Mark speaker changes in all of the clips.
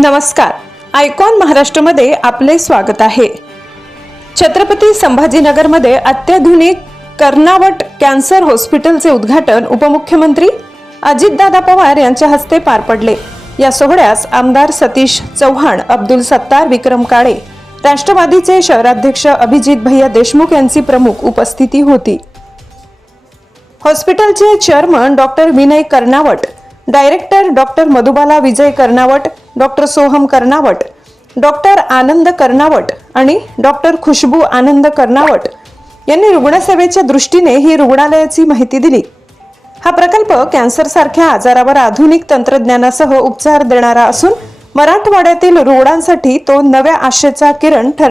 Speaker 1: नमस्कार. आयकॉन महाराष्ट्रमध्ये आपले स्वागत आहे. छत्रपती संभाजीनगरमध्ये अत्याधुनिक कर्नावट कॅन्सर हॉस्पिटलचे उद्घाटन उपमुख्यमंत्री अजितदादा पवार यांच्या हस्ते पार पडले. या सोहळ्यास आमदार सतीश चव्हाण अब्दुल सत्तार विक्रम काळे राष्ट्रवादीचे शहराध्यक्ष अभिजित भैया देशमुख यांची प्रमुख उपस्थिती होती. हॉस्पिटलचे chairman doctor Vinay Karnawat director doctor Madhubala Vijay Karnawat doctor Soham Karnawat doctor Anand Karnawat आणि डॉक्टर खुशबू आनंद कर्नावट यांनी रुग्णसेवेच्या दृष्टीने ही रुग्णालयाची माहिती दिली. हा प्रकल्प कॅन्सरसारख्या आजारावर आधुनिक तंत्रज्ञानासह उपचार देणारा असून मराठवाड्यातील रुग्णांसाठी तो नव्या आशेचा किरण ठर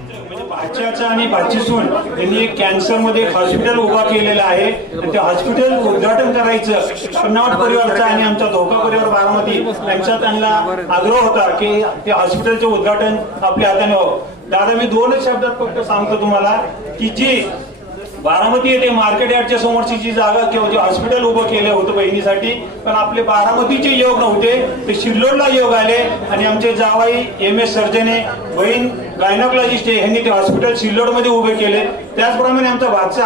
Speaker 2: भाच्याचा आणि भाचीसून यांनी कॅन्सरमध्ये हॉस्पिटल उभा केलेलं आहे. ते हॉस्पिटल उद्घाटन करायचं. पन्नावट परिवारचा आणि आमचा धोका परिवार बारामती यांचा त्यांना आग्रह होता की ते हॉस्पिटलचे उद्घाटन आपल्या हाताने हो. दादा मी दोनच शब्दात फक्त सांगतो तुम्हाला की जी बारामती येथे मार्केट यार्डच्या समोरची जी जागा किंवा जे हॉस्पिटल उभं केलं होतं बहिणीसाठी पण आपले बारामतीचे योग नव्हते ते शिल्लोडला योग आले आणि आमचे जावाई एम एस सर्जने बहीण गायनॉलॉजिस्ट यांनी ते हॉस्पिटल सिल्लोडमध्ये उभे केले. त्याचप्रमाणे आमचा भाचा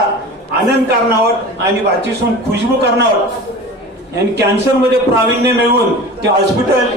Speaker 2: आनंद कारणावट आणि भाचीसून खुशबू कारणावट यांनी कॅन्सरमध्ये प्रावीण्य मिळवून ते हॉस्पिटल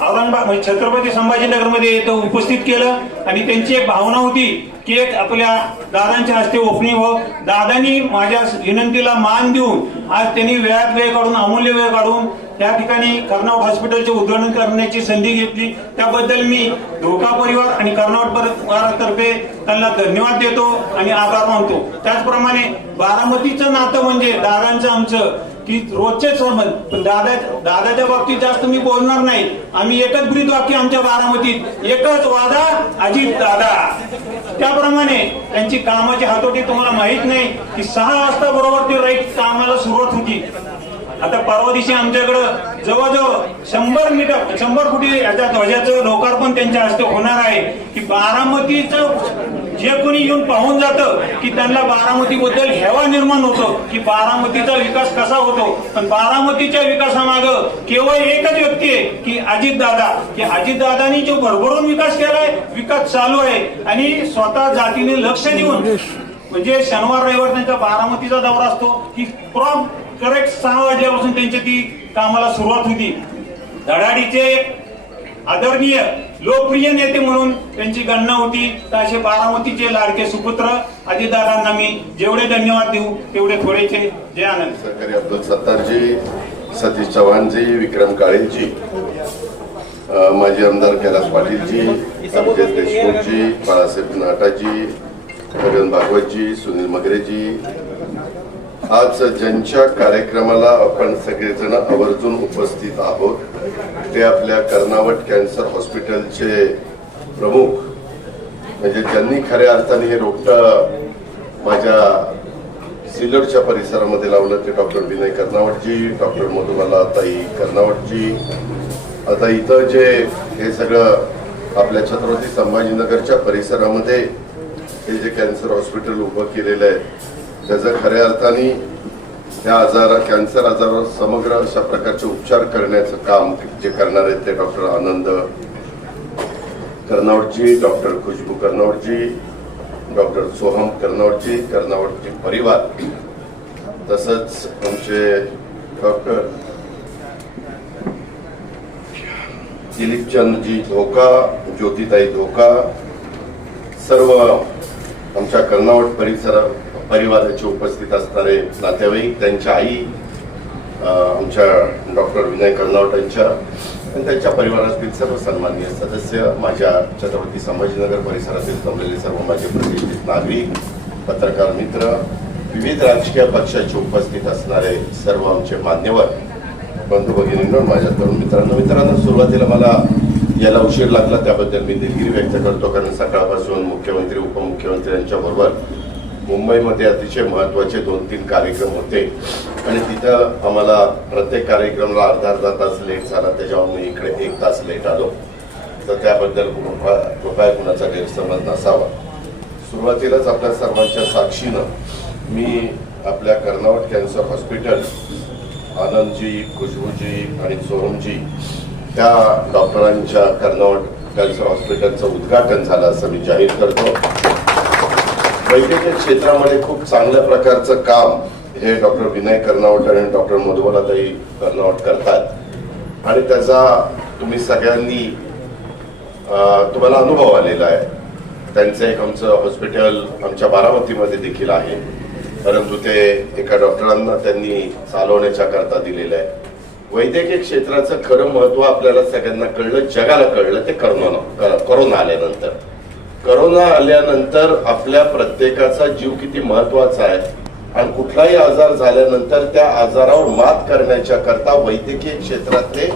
Speaker 2: औरंगाबाद म्हणजे छत्रपती संभाजीनगरमध्ये इथं उपस्थित केलं आणि त्यांची एक भावना होती की आपल्या दादांच्या हस्ते ओपनिंग हो. दादांनी माझ्या विनंतीला मान देऊन आज त्यांनी वेळात वेळ काढून अमूल्य वेळ काढून त्या ठिकाणी कर्नावट हॉस्पिटलचे उद्घाटन करण्याची संधी घेतली. त्याबद्दल मी धोका परिवार आणि कर्नावट परिवारातर्फे त्यांना धन्यवाद देतो आणि आभार मानतो. त्याचप्रमाणे बारामतीचं नातं म्हणजे दादांचं आमचं की रोजचे संबंध पण दादा दादाच्या बाबतीत जास्त मी बोलणार नाही. आम्ही एकच ब्रीद वाक्य आमच्या बारामतीत. एकच वादा अजित दादा. त्याप्रमाणे त्यांची कामाची हातोटी तुम्हाला माहीत नाही की सहा वाजता बरोबर ती राईट कामाला सुरुवात होती. आता परवा दिवशी आमच्याकडं जवळजवळ शंभर मीटर शंभर फुटी याच्या ध्वजाचं लोकार्पण त्यांच्या हस्ते होणार आहे. की बारामतीचं जे कोणी येऊन पाहून जातं की त्यांना बारामतीबद्दल हेवा निर्माण होतो की बारामतीचा विकास कसा होतो. पण बारामतीच्या विकासामागं केवळ एकच व्यक्ती आहे की अजित दादा की अजित दादानी जो भरभरून विकास केलाय विकास चालू आहे. आणि स्वतः जातीने लक्ष देऊन म्हणजे शनिवार रविवार त्यांचा बारामतीचा दौरा असतो की प्रॉम करेक्ट सहा वाजल्यापासून त्यांची ती कामाला सुरुवात होती. धडाडीचे आदरणीय लोकप्रिय नेते म्हणून त्यांची गणना होती. तर असे बारामतीचे लाडके सुपुत्र अजितदादांना मी जेवढे धन्यवाद देऊ तेवढे थोडेचे जय आनंद.
Speaker 3: सरकारी अब्दुल सत्तारजी सतीश चव्हाणजी विक्रम काळेजी माजी आमदार कैलास पाटीलजी अभिजित देशमुखजी बाळासाहेब नाटाजी गगन भागवतजी सुनील मगरेजी. आज ज्यांच्या कार्यक्रमाला आपण सगळेजण आवर्जून उपस्थित आहोत. ते आपल्या कर्नावट कॅन्सर हॉस्पिटलचे प्रमुख. म्हणजे ज्यांनी खऱ्या अर्थाने हे रोपटं माझ्या सिल्लोडच्या परिसरामध्ये लावलं ते डॉक्टर विनय कर्नावटजी डॉक्टर मधुबाला ताई कर्नावटजी आता इथं जे हे सगळं आपल्या छत्रपती संभाजीनगरच्या परिसरामध्ये हे जे कॅन्सर हॉस्पिटल उभं केलेलं आहे त्याचं खऱ्या अर्थाने त्या आजारा कॅन्सर आजारावर समग्र अशा प्रकारचे उपचार करण्याचं काम जे करणार आहेत ते डॉक्टर आनंद कर्नावटजी डॉक्टर खुशबू कर्नावटजी डॉक्टर सोहम कर्नावटजी कर्नावटजी परिवार तसंच आमचे डॉक्टर दिलीपचंदजी धोका ज्योतिताई धोका सर्व आमच्या कर्नावट परिसर परिवाराचे उपस्थित असणारे नातेवाईक त्यांच्या आई आमच्या डॉक्टर विनय कर्नावट यांच्या आणि त्यांच्या परिवारातील सर्व सन्माननीय सदस्य माझ्या छत्रपती संभाजीनगर परिसरातील जमलेले सर्व माझे प्रतिष्ठित नागरिक पत्रकार मित्र विविध राजकीय पक्षाचे उपस्थित असणारे सर्व आमचे मान्यवर बंधू भगिनींनो माझ्या तरुण मित्रांनो मित्रांनो सुरुवातीला मला याला उशीर लागला त्याबद्दल मी दिलगिरी व्यक्त करतो कारण सकाळपासून मुख्यमंत्री उपमुख्यमंत्री यांच्या बरोबर मुंबईमध्ये अतिशय महत्त्वाचे दोन तीन कार्यक्रम होते. आणि तिथं आम्हाला प्रत्येक कार्यक्रमाला अर्धा अर्धा तास लेट झाला त्याच्यावर मी इकडे एक तास लेट आलो. तर त्याबद्दल कृपा कृपया कुणाचा गैरसमज नसावा. सुरुवातीलाच आपल्या सर्वांच्या साक्षीनं मी आपल्या कर्नावट कॅन्सर हॉस्पिटल आनंदजी खुशबूजी आणि सोहमजी त्या डॉक्टरांच्या कर्नावट कॅन्सर हॉस्पिटलचं उद्घाटन झालं असं मी जाहीर करतो. वैद्यकीय क्षेत्रामध्ये खूप चांगल्या प्रकारचं काम हे डॉक्टर विनय कर्नावट आणि डॉक्टर मधुबलाताई कर्नावट करतात. आणि त्याचा तुम्ही सगळ्यांनी तुम्हाला अनुभव आलेला आहे. त्यांचं एक आमचं हॉस्पिटल आमच्या बारामतीमध्ये देखील आहे. परंतु ते एका डॉक्टरांना त्यांनी चालवण्याच्या करता दिलेलं आहे. वैद्यकीय क्षेत्राचं खरं महत्त्व आपल्याला सगळ्यांना कळलं जगाला कळलं ते करोना करोना आल्यानंतर. करोना आल्यानंतर आपल्या प्रत्येकाचा जीव किती महत्त्वाचा आहे आणि कुठलाही आजार झाल्यानंतर त्या आजारावर मात करण्याच्या करता वैद्यकीय क्षेत्रातले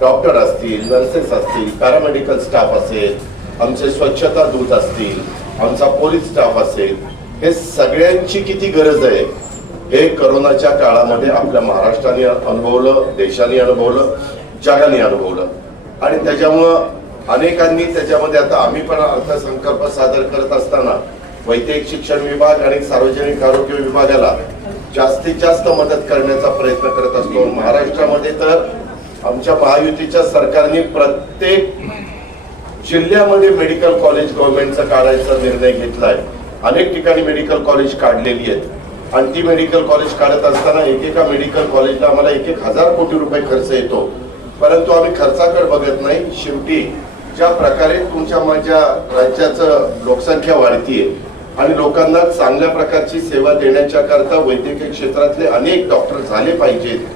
Speaker 3: डॉक्टर असतील नर्सेस असतील पॅरामेडिकल स्टाफ असेल आमचे स्वच्छता दूत असतील आमचा पोलीस स्टाफ असेल हे सगळ्यांची किती गरज आहे? हे करोनाच्या काळामध्ये आपल्या महाराष्ट्राने अनुभवलं देशाने अनुभवलं जगाने अनुभवलं. आणि त्याच्यामुळं अनेकांनी त्याच्यामध्ये आता आम्ही पण अर्थसंकल्प सादर करत असताना वैद्यकीय शिक्षण विभाग आणि सार्वजनिक आरोग्य विभागाला जास्तीत जास्त मदत करण्याचा प्रयत्न करत असतो. महाराष्ट्रामध्ये तर आमच्या महायुतीच्या सरकारने प्रत्येक जिल्ह्यामध्ये मेडिकल कॉलेज गव्हर्नमेंटचा काढायचा निर्णय घेतलाय. अनेक ठिकाणी मेडिकल कॉलेज काढलेली आहेत. आणि मेडिकल कॉलेज काढत असताना एकेका मेडिकल कॉलेजला आम्हाला एक एक हजार कोटी रुपये खर्च येतो. परंतु आम्ही खर्चाकडे बघत नाही. शेवटी ज्या प्रकारे तुमच्या माझ्या राज्याचं लोकसंख्या वाढतीये आणि लोकांना चांगल्या प्रकारची सेवा देण्याच्या करता वैद्यकीय क्षेत्रातले अनेक डॉक्टर झाले पाहिजेत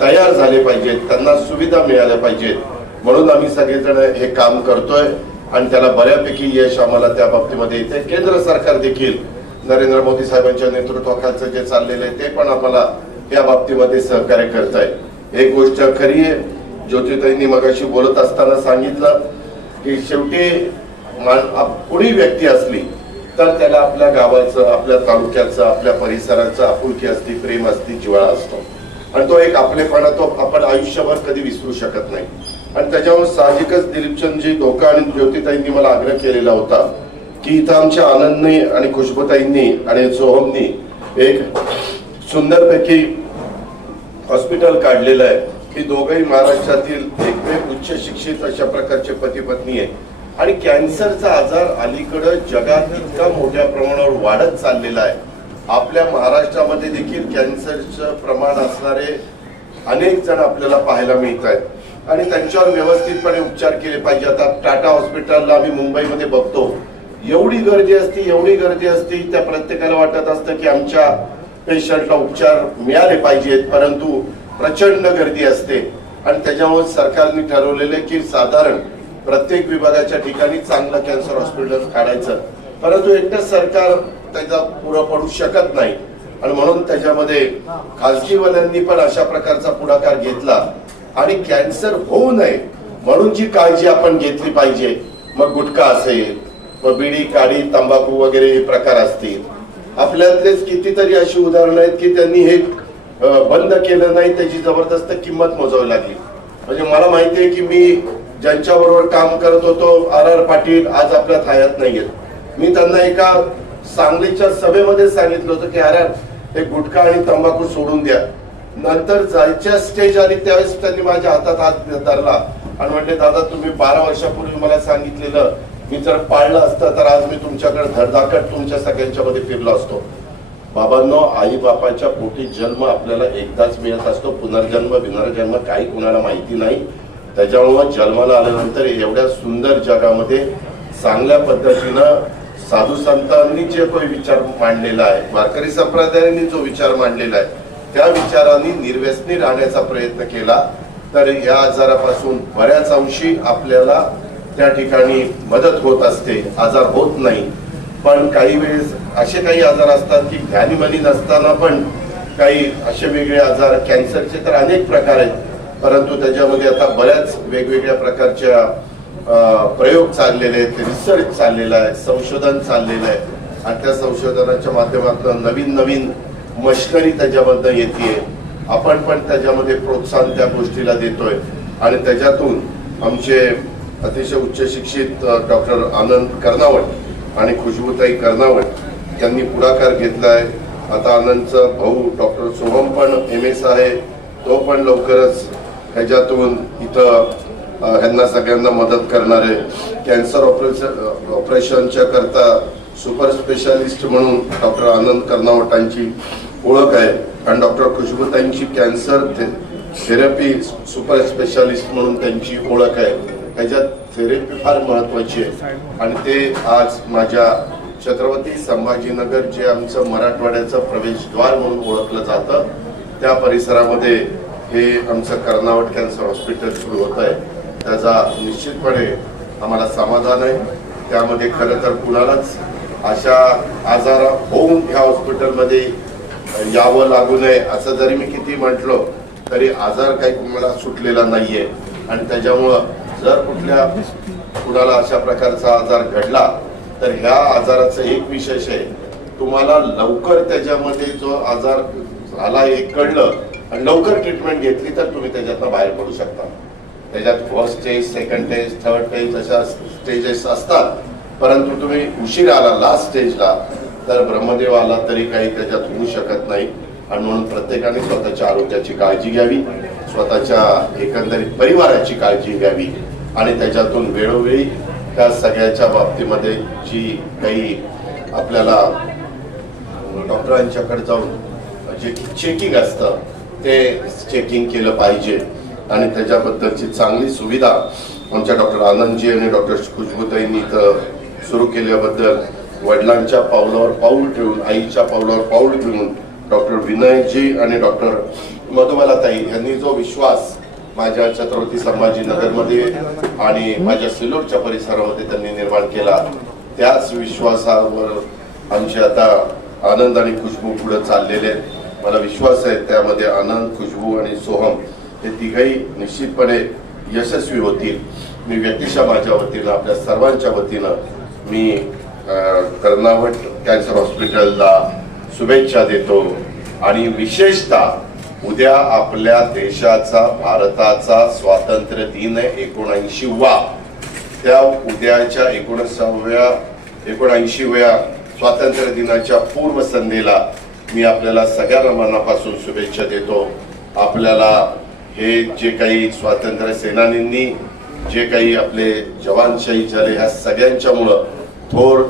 Speaker 3: तयार झाले पाहिजेत त्यांना सुविधा मिळाल्या पाहिजेत. म्हणून आम्ही सगळेजण हे काम करतोय आणि त्याला बऱ्यापैकी यश आम्हाला त्या बाबतीमध्ये येते केंद्र सरकार देखील नरेंद्र मोदी साहेबांच्या नेतृत्वाखालचं जे चाललेलं आहे ते पण आम्हाला या बाबतीमध्ये सहकार्य करत एक गोष्ट खरी आहे ज्योतिताईंनी मगाशी बोलत असताना सांगितलं की शेवटी कुणी व्यक्ती असली तर त्याला आपल्या गावाचं आपल्या तालुक्याचं आपल्या परिसराचं आपुलकी असती प्रेम असती जिवाळा असतो. आणि तो एक आपलेपणा तो आपण आयुष्यभर कधी विसरू शकत नाही. आणि त्याच्यावर साहजिकच दिलीपचंदजी धोका आणि ज्योतिताईंनी मला आग्रह केलेला होता की इथं आमच्या आनंदने आणि खुशबुताईंनी आणि सोहमनी एक सुंदरपैकी हॉस्पिटल काढलेलं आहे. की दोघंही महाराष्ट्रातील एकमेव उच्च शिक्षित अशा प्रकारचे पती पत्नी आहेत. आणि कॅन्सरचा आजार अलीकडं जगात इतका मोठ्या प्रमाणावर वाढत चाललेला आहे. आपल्या महाराष्ट्रामध्ये देखील कॅन्सरचं प्रमाण असणारे अनेक जण आपल्याला पाहायला मिळत आहेत. आणि त्यांच्यावर व्यवस्थितपणे उपचार केले पाहिजे आता टाटा हॉस्पिटलला आम्ही मुंबईमध्ये बघतो. एवढी गर्दी असती एवढी गर्दी असती त्या प्रत्येकाला वाटत असतं की आमच्या पेशंटला उपचार मिळाले पाहिजेत परंतु प्रचंड गर्दी असते. आणि त्याच्यामुळे सरकारने ठरवलेले की साधारण प्रत्येक विभागाच्या ठिकाणी चांगलं कॅन्सर हॉस्पिटल काढायचं. परंतु एकटं सरकार त्याचा पुरा पडू शकत नाही. आणि म्हणून त्याच्यामध्ये खासगीवाल्यांनी पण अशा प्रकारचा पुढाकार घेतला. आणि कॅन्सर होऊ नये म्हणून जी काळजी आपण घेतली पाहिजे. मग गुटखा असेल मग बिडी काडी तंबाखू वगैरे हे प्रकार असतील. आपल्यातलेच कितीतरी अशी उदाहरणं आहेत की त्यांनी हे बंद केलं नाही त्याची जबरदस्त किंमत मोजावी लागली. म्हणजे मला माहिती आहे की मी ज्यांच्या बरोबर काम करत होतो आर आर पाटील आज आपल्यात हयात नाहीयेत. मी त्यांना एका सांगलीच्या सभेमध्ये सांगितलं होतं की अरे हे गुटखा आणि तंबाखू सोडून द्या. नंतर जायच्या स्टेज आली त्यावेळेस त्यांनी माझ्या हातात हात धरला आणि म्हटले दादा तुम्ही बारा वर्षापूर्वी मला सांगितलेलं मी जर पाळलं असतं तर आज मी तुमच्याकडे धडधाकट तुमच्या सगळ्यांच्या मध्ये फिरलो असतो. बाबांनो आई बापाच्या पोटी जन्म आपल्याला एकदाच मिळत असतो. पुनर्जन्म विनर्जन्म काही कुणाला माहिती नाही. त्याच्यामुळं जन्माला आल्यानंतर एवढ्या सुंदर जगामध्ये चांगल्या पद्धतीनं साधू संतांनी जे काही विचार मांडलेला आहे वारकरी संप्रदायाने जो विचार मांडलेला आहे त्या विचारांनी निर्व्यसनी राहण्याचा प्रयत्न केला तर या आजारापासून बऱ्याच अंशी आपल्याला त्या ठिकाणी मदत होत असते आजार होत नाही. पण काही वेळेस असे काही आजार असतात की ध्यानीमनी नसताना पण काही असे वेगळे आजार कॅन्सरचे तर अनेक प्रकार आहेत. परंतु त्याच्यामध्ये आता बऱ्याच वेगवेगळ्या प्रकारच्या प्रयोग चाललेले आहेत रिसर्च चाललेला आहे संशोधन चाललेलं आहे. आणि त्या संशोधनाच्या माध्यमातून नवीन नवीन मशिनरी त्याच्यामधनं येते आपण पण त्याच्यामध्ये प्रोत्साहन त्या गोष्टीला देतोय. आणि त्याच्यातून आमचे अतिशय उच्च शिक्षित डॉक्टर आनंद कर्नावट आणि खुशबुताई कर्नावट यांनी पुढाकार घेतलाय. आता आनंदचा भाऊ डॉक्टर सोहम पण एम एस आहे. तो पण लवकरच ह्याच्यातून इथं ह्यांना सगळ्यांना मदत करणार आहे. कॅन्सर ऑपरेशन ऑपरेशनच्या करता सुपर स्पेशालिस्ट म्हणून डॉक्टर आनंद कर्नावटांची ओळख आहे. आणि डॉक्टर खुशबुताईंची कॅन्सर थेरपी सुपर स्पेशालिस्ट म्हणून त्यांची ओळख आहे. ह्याच्यात थेरपी फार महत्वाची आहे आणि ते आज माझ्या छत्रपती संभाजीनगर जे आमचं मराठवाड्याचं प्रवेशद्वार म्हणून ओळखलं जातं त्या परिसरामध्ये हे आमचं कर्नावट कॅन्सर हॉस्पिटल सुरू होत आहे. त्याचा निश्चितपणे आम्हाला समाधान आहे. त्यामध्ये खरं तर कुणालाच अशा आजार होऊन ह्या हॉस्पिटलमध्ये यावं लागू नये असं जरी मी किती म्हटलो तरी आजार काही कुणाला सुटलेला नाहीये. आणि त्याच्यामुळं जर कुठल्या कुणाला अशा प्रकारचा आजार घडला तर ह्या आजाराचं एक विशेष आहे तुम्हाला लवकर त्याच्यामध्ये जो आजार झाला हे कळलं आणि लवकर ट्रीटमेंट घेतली तर तुम्ही त्याच्यातनं बाहेर पडू शकता. त्याच्यात first stage second stage third stage अशा स्टेजेस असतात. परंतु तुम्ही उशीर आला लास्ट स्टेजला तर ब्रह्मदेव आला तरी काही त्याच्यात होऊ शकत नाही. आणि म्हणून प्रत्येकाने स्वतःच्या आरोग्याची काळजी घ्यावी. स्वतःच्या एकंदरीत परिवाराची काळजी घ्यावी आणि त्याच्यातून वेळोवेळी त्या सगळ्याच्या बाबतीमध्ये जी काही आपल्याला डॉक्टरांच्याकडे जाऊन जे चेकिंग असतं ते चेकिंग केलं पाहिजे. आणि त्याच्याबद्दलची चांगली सुविधा आमच्या डॉक्टर आनंदजी आणि डॉक्टर खुशबुताईंनी इथं सुरू केल्याबद्दल वडिलांच्या पावलावर पाऊल ठेवून आईच्या पावलावर पाऊल ठेवून डॉक्टर विनयजी आणि डॉक्टर मधुमलाताई यांनी जो विश्वास माझ्या छत्रपती संभाजीनगरमध्ये आणि माझ्या सिल्लोडच्या परिसरामध्ये त्यांनी निर्माण केला त्याच विश्वासावर आमचे आता आनंद आणि खुशबू पुढे चाललेले आहेत. मला विश्वास आहे त्यामध्ये आनंद खुशबू आणि सोहम हे तिघही निश्चितपणे यशस्वी होतील. मी व्यक्तिशः माझ्या वतीनं आपल्या सर्वांच्या वतीनं मी कर्णावट कर्नावट कॅन्सर हॉस्पिटलला शुभेच्छा देतो आणि विशेषतः उद्या आपल्या देशाचा भारताचा स्वातंत्र्य दिन एकोणऐंशी वा त्या उद्याच्या एकोणसाव्या एकोणऐंशीव्या स्वातंत्र्य दिनाच्या पूर्व संध्येला मी आपल्याला सगळ्यांना मनापासून शुभेच्छा देतो. आपल्याला हे जे काही स्वातंत्र्य सेनानींनी जे काही आपले जवान शहीद झाले ह्या सगळ्यांच्यामुळं थोर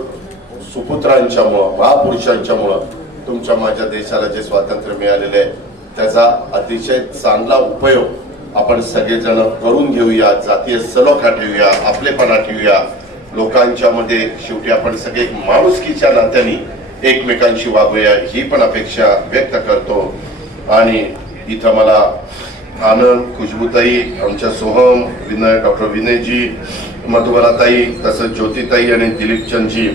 Speaker 3: सुपुत्रांच्यामुळं महापुरुषांच्यामुळं तुमच्या माझ्या देशाला जे स्वातंत्र्य मिळालेले आहे त्याचा अतिशय चांगला उपयोग आपण सगळेजण करून घेऊया जातीय सलोखा ठेवूया आपलेपणा ठेवूया. लोकांच्या मध्ये शेवटी आपण सगळे माणुसकीच्या नात्याने एकमेकांशी वागूया ही पण अपेक्षा व्यक्त करतो. आणि इथं मला आनंद खुशबूताई आमच्या सोहम विनय डॉक्टर विनयजी मधुबराताई तसंच ज्योतिताई आणि दिलीपचंदजी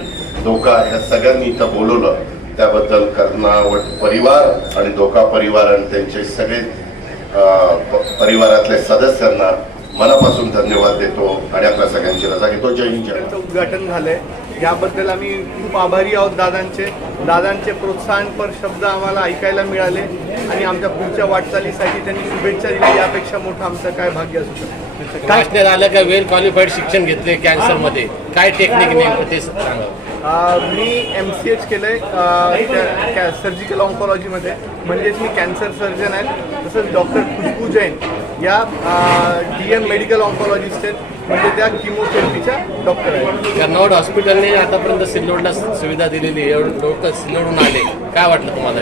Speaker 3: लोका ह्या सगळ्यांनी इथं बोलवलं. त्याबद्दल कर्नावट परिवार आणि धोका परिवार आणि त्यांचे सगळे अं, प- परिवारातल्या सदस्यांना मनापासून धन्यवाद देतो आणि आपल्या सगळ्यांची रजा घेतो. जय हिंद.
Speaker 4: त्यांचं उद्घाटन झालंय. याबद्दल आम्ही खूप आभारी आहोत दादांचे. दादांचे प्रोत्साहनपर शब्द आम्हाला ऐकायला मिळाले आणि आमच्या पुढच्या वाटचालीसाठी त्यांनी शुभेच्छा दिल्या. यापेक्षा मोठं आमचं काय भाग्य असू शकतं
Speaker 5: वाचण्यात आलं का? वेल क्वालिफाईड शिक्षण घेतले कॅन्सरमध्ये. काय टेक्निक नेमकं ते सांगा.
Speaker 4: मी एम सी एच केलं आहे सर्जिकल ऑन्कॉलॉजीमध्ये म्हणजेच मी कॅन्सर सर्जन आहे. तसंच डॉक्टर खुशबू जैन या डी एम मेडिकल ऑन्कॉलॉजिस्ट आहेत. म्हणजे त्या किमोथेरपीच्या डॉक्टर आहेत.
Speaker 5: कर्नावट हॉस्पिटलने आतापर्यंत सिल्लोडला सुविधा दिलेली एवढं लोक सिल्लोडून आले. काय वाटलं तुम्हाला?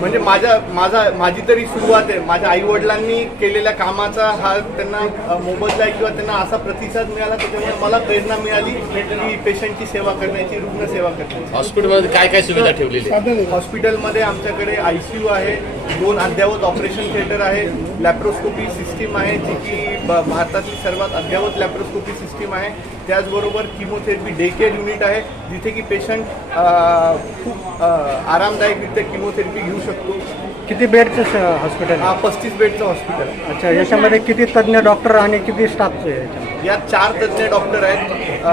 Speaker 4: म्हणजे माझ्या माझा माझी तरी सुरुवात आहे. माझ्या आई वडिलांनी केलेल्या कामाचा हा त्यांना मोबदला आहे किंवा त्यांना असा प्रतिसाद मिळाला त्याच्यामुळे मला प्रेरणा मिळाली की पेशंटची सेवा करण्याची रुग्णसेवा करण्याची.
Speaker 5: हॉस्पिटलमध्ये काय काय सुविधा ठेवलेली आहे?
Speaker 4: हॉस्पिटलमध्ये आमच्याकडे आय सी यू आहे दोन अद्ययावत ऑपरेशन थिएटर आहे लॅप्रोस्कोपी सिस्टीम आहे जी की भारतातली सर्वात अद्ययावत लॅप्रोस्कोपी सिस्टीम आहे. त्याचबरोबर किमोथेरपी डे केअर युनिट आहे जिथे की पेशंट खूप आरामदायकरित्या किमोथेरपी घेऊ शकतो.
Speaker 6: किती बेडचं हॉस्पिटल
Speaker 4: हा? पस्तीस बेडचं हॉस्पिटल आहे.
Speaker 6: अच्छा याच्यामध्ये किती तज्ज्ञ डॉक्टर आणि किती स्टाफचं आहे याच्यामध्ये?
Speaker 4: यात चार तज्ज्ञ डॉक्टर आहेत.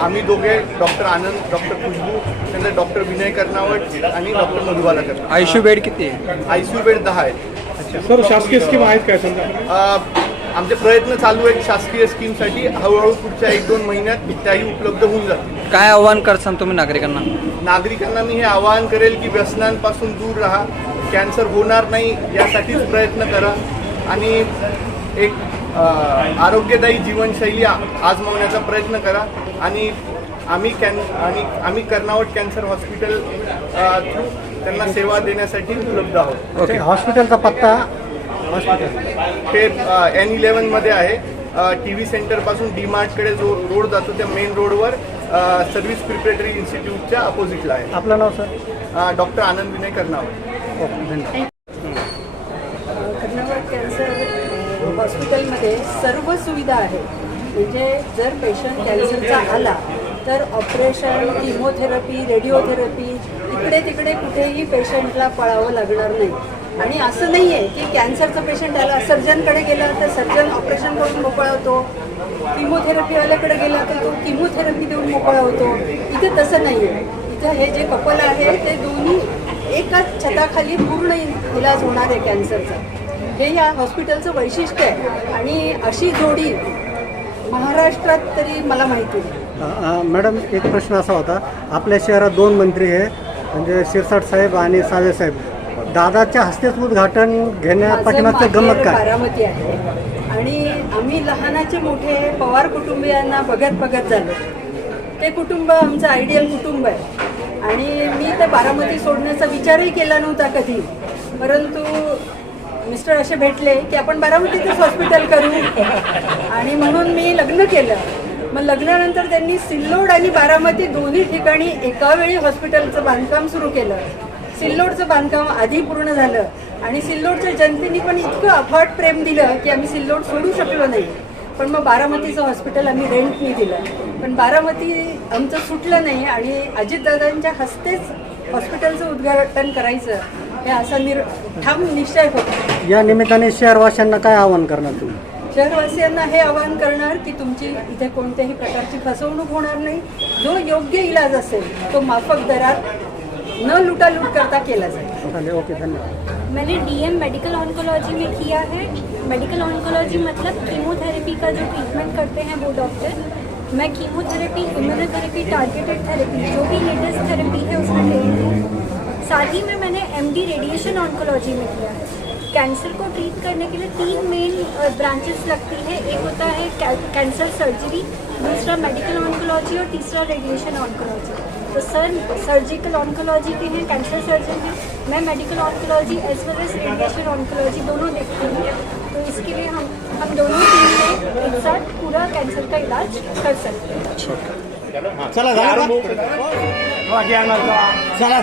Speaker 4: आम्ही दोघे डॉक्टर आनंद डॉक्टर खुशबू त्यानंतर डॉक्टर विनय कर्नावट आणि doctor Madhubala Karnawat
Speaker 6: ICU bed किती आहे?
Speaker 4: आय सी यू बेड दहा आहेत.
Speaker 6: सर शासकीय स्कीम आहेत काय समजा?
Speaker 4: आमचे प्रयत्न चालू आहेत शासकीय स्कीमसाठी. हळूहळू पुढच्या एक दोन महिन्यात त्याही उपलब्ध होऊन जातील.
Speaker 6: काय आव्हान करसान तुम्ही नागरिकांना?
Speaker 4: नागरिकांना मी हे आवाहन करेल की व्यसनांपासून दूर राहा. कॅन्सर होणार नाही यासाठीच प्रयत्न करा. आणि एक आरोग्यदायी जीवनशैली आजमावण्याचा प्रयत्न करा. आणि आम्ही कॅन आणि आम्ही कर्नावट कॅन्सर हॉस्पिटल थ्रू त्यांना सेवा देण्यासाठी उपलब्ध आहोत.
Speaker 6: ओके. हॉस्पिटलचा पत्ता
Speaker 4: ते एन इलेव्हनमध्ये आहे. टी व्ही सेंटरपासून डी मार्टकडे जो रोड जातो त्या मेन रोडवर सर्व्हिस प्रिपरेटरी इन्स्टिट्यूटच्या अपोजिटला आहे.
Speaker 6: आपलं नाव sir
Speaker 4: doctor Anand Vinay Karnawat
Speaker 6: okay धन्यवाद.
Speaker 7: कर्नावट कॅन्सर हॉस्पिटलमध्ये सर्व सुविधा आहेत. म्हणजे जर पेशंट कॅन्सरचा आला तर ऑपरेशन किमोथेरपी रेडिओथेरपी इकडे तिकडे कुठेही पेशंटला पळावं लागणार नाही. आणि असं नाही आहे की कॅन्सरचं पेशंट आला सर्जनकडे गेला तर सर्जन ऑपरेशन करून मोकळा होतो. किमोथेरपीवाल्याकडे गेला तर तो किमोथेरपी देऊन मोकळा होतो. इथे तसं नाही आहे इथं हे जे कपल आहे ते दोन्ही एकाच छताखाली पूर्ण इलाज होणार आहे कॅन्सरचा. हे या हॉस्पिटलचं वैशिष्ट्य आहे. आणि अशी जोडी महाराष्ट्रात तरी मला माहिती
Speaker 6: आहे मॅडम एक प्रश्न असा होता. आपल्या शहरात दोन मंत्री आहे म्हणजे शिरसाट साहेब आणि सावे साहेब. दादाच्या हस्तेच उद्घाटन घेण्या पाठीमागचं गमत काय?
Speaker 7: बारामती आहे. आणि आम्ही लहानाचे मोठे पवार कुटुंबियांना बघत बघत झालो. ते कुटुंब आमचं आयडियल कुटुंब आहे. आणि मी तर बारामती सोडण्याचा विचारही केला नव्हता कधी. परंतु मिस्टर असे भेटले की आपण बारामतीतच हॉस्पिटल करू. आणि म्हणून मी लग्न केलं. मग लग्नानंतर त्यांनी सिल्लोड आणि बारामती दोन्ही ठिकाणी एका वेळी हॉस्पिटलचं बांधकाम सुरू केलं. सिल्लोडचं बांधकाम आधी पूर्ण झालं आणि सिल्लोडच्या जनतेने पण इतकं अफाट प्रेम दिलं की आम्ही सिल्लोड सोडू शकलो नाही. पण मग बारामतीचं हॉस्पिटल आम्ही रेंटनी दिलं. पण बारामती आमचं सुटलं नाही आणि अजितदादांच्या हस्तेच हॉस्पिटलचं उद्घाटन करायचं हे असा निर ठाम निश्चय होता.
Speaker 6: या निमित्ताने शहरवासियांना काय आवाहन करणार तुम्ही?
Speaker 7: शहरवासियांना हे आवाहन करणार की तुमची इथे कोणत्याही प्रकारची फसवणूक होणार नाही. जो योग्य इलाज असेल तो माफक दरात न लुटालूट करता केला जाईल.
Speaker 6: चालेल ओके धन्यवाद.
Speaker 8: मैंने डीएम मेडिकल ऑन्कोलॉजी में किया है. मेडिकल ऑन्कोलॉजी मतलब कीमोथेरेपी का जो ट्रीटमेंट करते हैं वो डॉक्टर मैं कीमोथेरेपी इम्यूनोथेरेपी टारगेटेड थेरेपी जो भी लेटेस्ट थेरेपी है उसमें ट्रेन हूँ. साथ ही में मैंने एमडी रेडिएशन ऑन्कोलॉजी में किया है. कैंसर को ट्रीट करने के लिए तीन मेन ब्रांचेस लगती है. एक होता है कैंसर सर्जरी दूसरा मेडिकल ऑन्कोलॉजी और तीसरा रेडिएशन ऑन्कोलॉजी तो सर सर्जिकल ऑनकोलॉजी के हैं कैंसर सर्जन हैं। मैं medical oncology as well as radiation oncology दोनों देखती हूँ। तो इसके लिए हम हम दोनों टीम में एक साथ पूरा कैंसर का इलाज कर सकते हैं।
Speaker 6: चला का? चला।